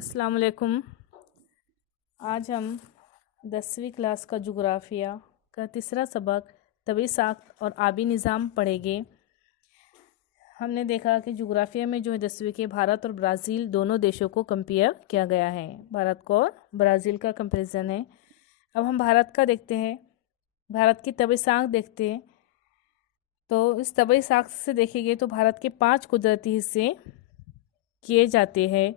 अस्सलाम वालेकुम। आज हम 10वीं क्लास का जुग्राफिया का तीसरा सबक तबी साख्त और आबी निज़ाम पढ़ेंगे। हमने देखा कि जुग्राफिया में जो है 10वीं के भारत और ब्राज़ील दोनों देशों को कंपेयर किया गया है। भारत को और ब्राज़ील का कंपैरिजन है। अब हम भारत का देखते हैं, भारत की तबी साख्त देखते हैं। तो इस तबी साख्त से देखेंगे तो भारत के 5 कुदरती हिस्से किए जाते हैं।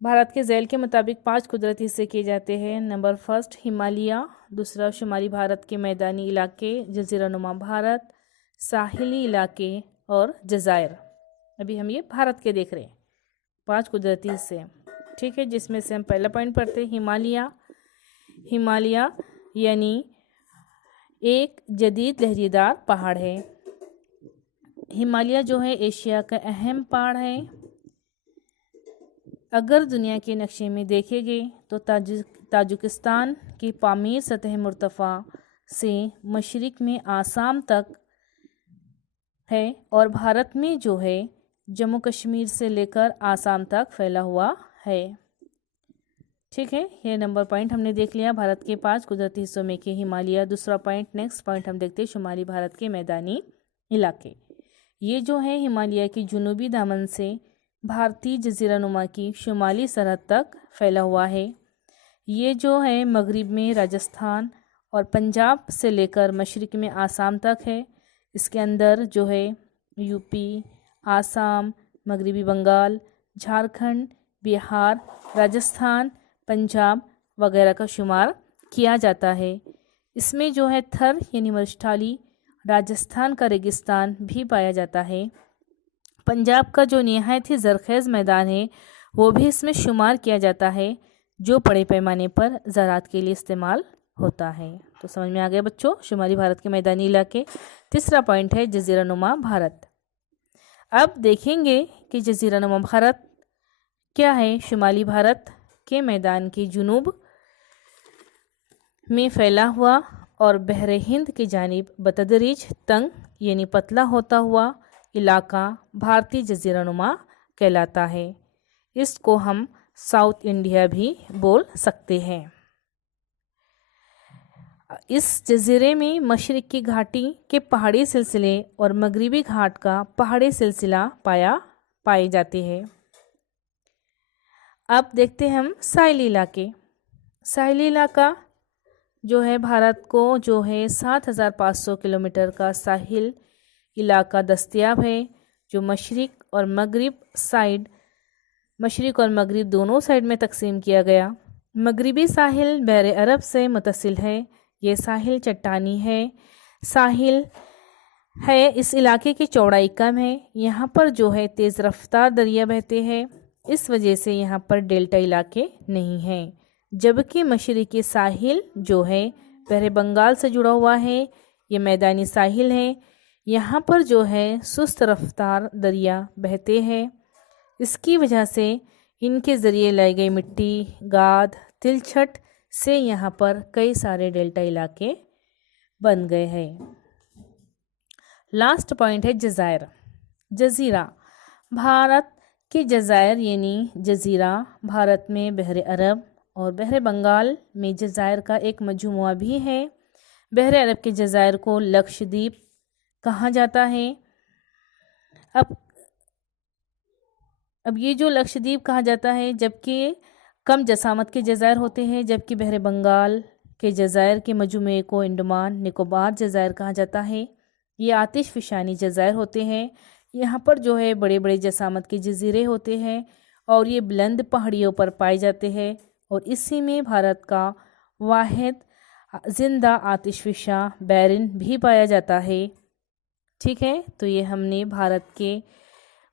भारत के झैल के मुताबिक 5 कुदरती हिस्से किए जाते हैं। नंबर फर्स्ट हिमालय, दूसरा शुमाली भारत के मैदानी इलाके, जजीरानुमा भारत, साहिली इलाके और जज़ायर। अभी हम ये भारत के देख रहे हैं 5 कुदरती हिस्से, ठीक है। जिसमें से हम पहला पॉइंट पढ़ते हैं हिमालय। हिमालय यानी एक जदीद लहरीदार पहाड़ है। हिमालय जो है एशिया का अहम पहाड़ है। अगर दुनिया के नक्शे में देखे गए तो ताजिकिस्तान की पामीर सतह मुर्तफ़ा से मशरिक़ में आसाम तक है और भारत में जो है जम्मू कश्मीर से लेकर आसाम तक फैला हुआ है, ठीक है। ये नंबर पॉइंट हमने देख लिया भारत के 5 कुदरती हिस्सों में के हिमालय। दूसरा पॉइंट, नेक्स्ट पॉइंट हम देखते हैं शुमाली भारत के मैदानी इलाके। ये जो है हिमालय की जुनूबी दामन से भारतीय जजीरानुमा की शुमाली सरहद तक फैला हुआ है। ये जो है मगरिब में राजस्थान और पंजाब से लेकर मशरिक़ में आसाम तक है। इसके अंदर जो है यूपी, आसाम, मगरिबी बंगाल, झारखंड, बिहार, राजस्थान, पंजाब वगैरह का शुमार किया जाता है। इसमें जो है थर यानी मरुस्थली, राजस्थान का रेगिस्तान भी पाया जाता है। पंजाब का जो निहायत ही ज़रख़ेज़ मैदान है वो भी इसमें शुमार किया जाता है, जो बड़े पैमाने पर ज़राअत के लिए इस्तेमाल होता है। तो समझ में आ गया बच्चों, शुमाली भारत के मैदानी इलाके। तीसरा पॉइंट है जज़ीरानुमा भारत। अब देखेंगे कि जज़ीरानुमा भारत क्या है। शुमाली भारत के मैदान के जुनूब में फैला हुआ और बहरे हिंद की जानिब बतदरीज तंग यानी पतला होता हुआ इलाका भारतीय जज़ीरानुमा कहलाता है। इसको हम साउथ इंडिया भी बोल सकते हैं। इस जजीरे में मशरिक़ की घाटी के पहाड़ी सिलसिले और मगरिबी घाट का पहाड़ी सिलसिला पाए जाते हैं। अब देखते हैं हम साहिली इलाके। साहिली इलाका जो है भारत को जो है 7500 किलोमीटर का साहिल इलाका दस्तयाब है, जो मशरिक़ और मगरिब दोनों साइड में तकसीम किया गया। मगरिबी साहिल बहर अरब से मुतसिल है। ये साहिल चट्टानी है, साहिल है। इस इलाके की चौड़ाई कम है। यहाँ पर जो है तेज़ रफ्तार दरिया बहते हैं, इस वजह से यहाँ पर डेल्टा इलाके नहीं हैं। जबकि मशरिक़ी साहिल जो है बहर बंगाल से जुड़ा हुआ है, ये मैदानी साहिल है। यहाँ पर जो है सुस्त रफ्तार दरिया बहते हैं। इसकी वजह से इनके ज़रिए लाई गई मिट्टी, गाद, तिलछट से यहाँ पर कई सारे डेल्टा इलाके बन गए हैं। लास्ट पॉइंट है जज़ायर, जज़ीरा। भारत के जज़ायर यानी जज़ीरा भारत में बहर अरब और बहर बंगाल में जज़ायर का एक मजमुआ भी है। बहर अरब के जज़ायर को लक्षद्वीप कहा जाता है। अब ये जो लक्षद्वीप कहा जाता है, जबकि कम जसामत के जज़ायर होते हैं, जबकि बहर बंगाल के जज़ायर के मजमुए को अंडमान निकोबार जज़ायर कहा जाता है। ये आतिश फ़िशानी जज़ायर होते हैं। यहाँ पर जो है बड़े बड़े जसामत के जजीरे होते हैं और ये बुलंद पहाड़ियों पर पाए जाते हैं और इसी में भारत का वाहिद जिंदा आतिश फ़िशा बैरिन भी पाया जाता है, ठीक है। तो ये हमने भारत के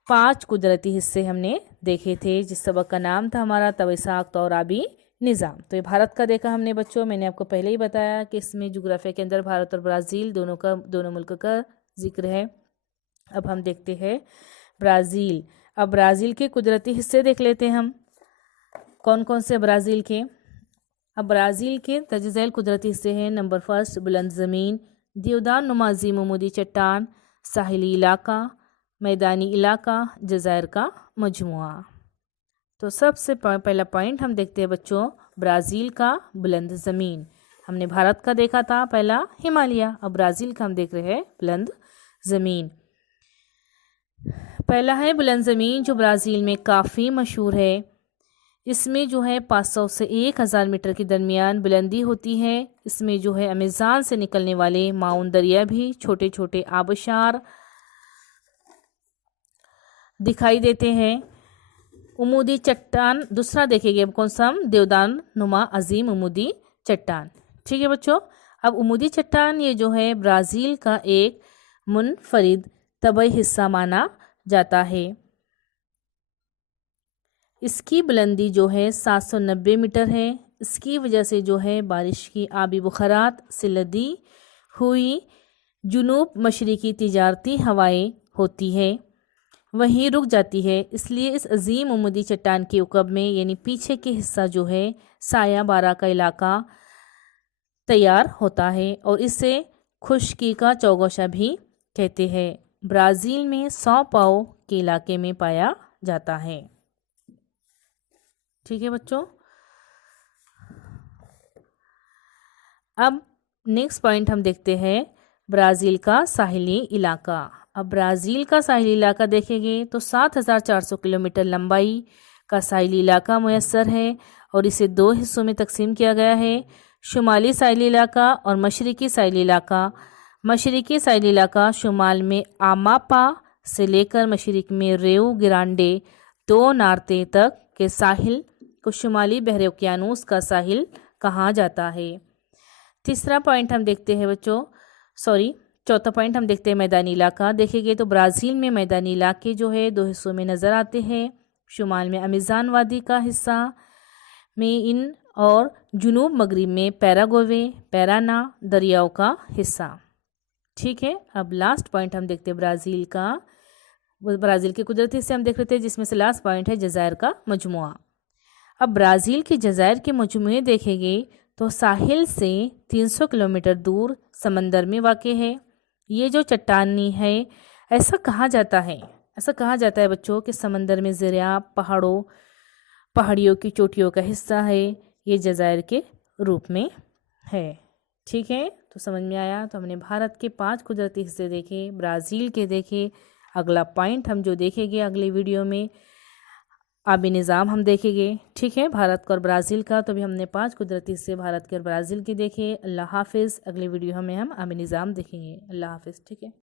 5 कुदरती हिस्से हमने देखे थे, जिस सबक का नाम था हमारा तबी साख्त और आबी निज़ाम। तो ये भारत का देखा हमने बच्चों। मैंने आपको पहले ही बताया कि इसमें जुग्राफिया के अंदर भारत और ब्राज़ील दोनों मुल्क का जिक्र है। अब हम देखते हैं ब्राज़ील। अब ब्राज़ील के कुदरती हिस्से देख लेते हैं हम, कौन कौन से ब्राज़ील के। अब ब्राज़ील के तजज़ैल कुदरती हिस्से हैं। नंबर फर्स्ट बुलंद ज़मीन, देवदार नुमा ज़ीम-उमूदी चट्टान, साहिली इलाका, मैदानी इलाका, जज़ायर का मजमुआ। तो सबसे पहला पॉइंट हम देखते हैं बच्चों, ब्राज़ील का बुलंद ज़मीन। हमने भारत का देखा था पहला हिमालय, अब ब्राज़ील का हम देख रहे हैं बुलंद ज़मीन। पहला है बुलंद ज़मीन जो ब्राज़ील में काफ़ी मशहूर है। इसमें जो है 500 से 1000 मीटर के दरमियान बुलंदी होती है। इसमें जो है अमेज़न से निकलने वाले माउन दरिया भी छोटे छोटे आबशार दिखाई देते हैं। उमूदी चट्टान दूसरा देखेंगे अब कौन सा, हम देवदार नुमा अजीम उमूदी चट्टान। ठीक है बच्चों, अब उमूदी चट्टान ये जो है ब्राज़ील का एक मुनफरिद तबई हिस्सा माना जाता है। इसकी बुलंदी जो है 790 मीटर है। इसकी वजह से जो है बारिश की आबी बुखारात से लदी हुई जुनूब मशरिकी तिजारती हवाएं होती है वहीं रुक जाती है। इसलिए इस अजीम उमूदी चट्टान के उकब में यानी पीछे के हिस्सा जो है साया बारा का इलाका तैयार होता है और इसे खुश्की का चौगोशा भी कहते हैं। ब्राज़ील में सौ पाओ के इलाके में पाया जाता है। ठीक है बच्चों, अब नेक्स्ट पॉइंट हम देखते हैं ब्राज़ील का साहिली इलाका। अब ब्राज़ील का साहिली इलाका देखेंगे तो 7400 किलोमीटर लंबाई का साहिली इलाका मुयस्सर है और इसे 2 हिस्सों में तकसीम किया गया है, शुमाली साहिली इलाका और मशरिकी साहिली इलाका। मशरिकी साहिली इलाका शुमाल में आमापा से लेकर मशरिक में रेउ ग्रांडे 2 नार्ते तक के साहिल को शुमाली बहरे ओकियानूस का साहिल कहा जाता है। तीसरा पॉइंट हम देखते हैं बच्चों, चौथा पॉइंट हम देखते हैं मैदानी इलाका। देखेंगे तो ब्राज़ील में मैदानी इलाके जो है 2 हिस्सों में नज़र आते हैं, शुमाल में अमेज़न वादी का हिस्सा में इन और जुनूब मगरिब में पैराग्वे पैराना दरियाओं का हिस्सा। ठीक है, अब लास्ट पॉइंट हम देखते हैं ब्राज़ील का। ब्राज़ील के कुदरती हिस्से हम देख रहे थे जिसमें से लास्ट पॉइंट है जज़ायर का मजमुआ। अब ब्राज़ील के जज़ायर के मजमुए देखेंगे तो साहिल से 300 किलोमीटर दूर समंदर में वाक़ है। ये जो चट्टानी है ऐसा कहा जाता है बच्चों कि समंदर में ज़रिया पहाड़ियों की चोटियों का हिस्सा है, ये जज़ायर के रूप में है। ठीक है, तो समझ में आया। तो हमने भारत के 5 कुदरती हिस्से देखे, ब्राज़ील के देखे। अगला पॉइंट हम जो देखेंगे अगले वीडियो में आबी निज़ाम हम देखेंगे। ठीक है, भारत का और ब्राज़ील का। तो अभी हमने 5 कुदरती हिस्से भारत के और ब्राज़ील के देखे। अल्लाह हाफिज़। अगले वीडियो में हम आबी निज़ाम देखेंगे। अल्लाह हाफिज़। ठीक है।